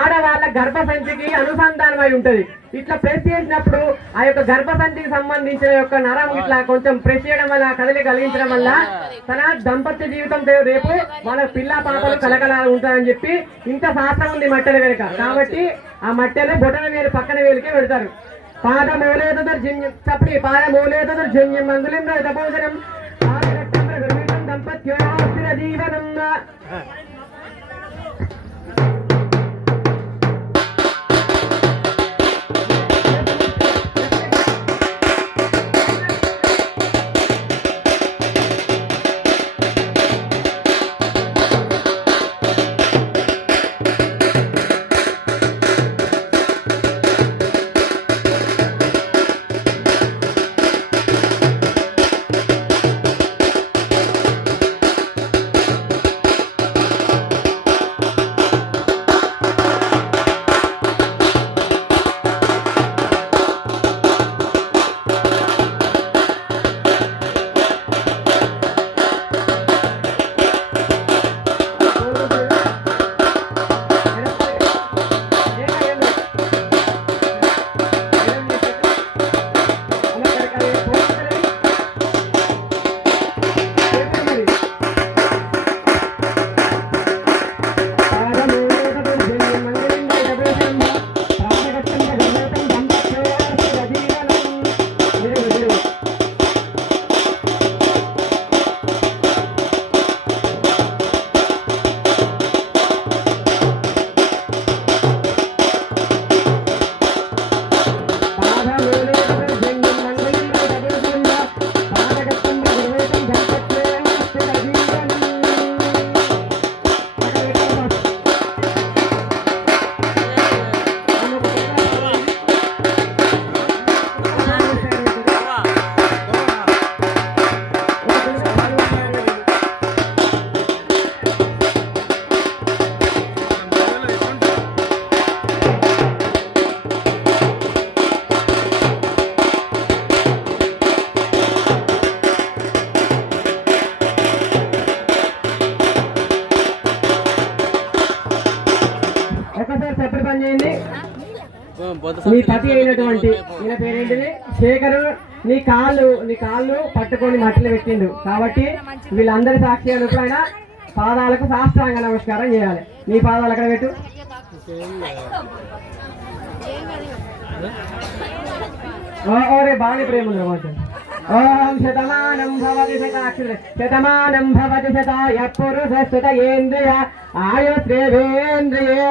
ఆడవాళ్ళ గర్భసంచికి అనుసంధానమై ఉంటది. ఇట్లా ప్రెస్ చేసినప్పుడు ఆ యొక్క గర్భసంచికి సంబంధించిన యొక్క నరం ఇట్లా కొంచెం ప్రెస్ చేయడం వల్ల కదిలి కలిగించడం వల్ల తన దంపత్య జీవితం రేపు వాళ్ళ పిల్ల పాపలు కలకలా ఉంటారని చెప్పి ఇంత శాస్త్రం ఉంది మట్టెల వెనుక. కాబట్టి ఆ మట్టెలు బొటన వేలు పక్కన వేలుకే పెడతారు. పాదమూలేతర్జన్యం పాదమూలేతర్జన్యం మందులిం రతభోజనం దంపత్యో స్థిర జీవనం. ఒకసారి పని చేయండి. మీ పతి అయినటువంటి ఈయన పేరేంటిది శేఖరు. నీ కాళ్ళు పట్టుకొని మట్టిలో పెట్టిండు. కాబట్టి వీళ్ళందరి సాక్షిగా ఎప్పుడైనా పాదాలకు సాష్టాంగ నమస్కారం చేయాలి. నీ పాదాలు అక్కడ పెట్టు. ఓరే బాగా ప్రేమ ఉంది. ఓం శతమానం భవతి శతమానం భవతి శతాయ పురుష శతయేంద్రియ ఆయుష్ేంద్రియే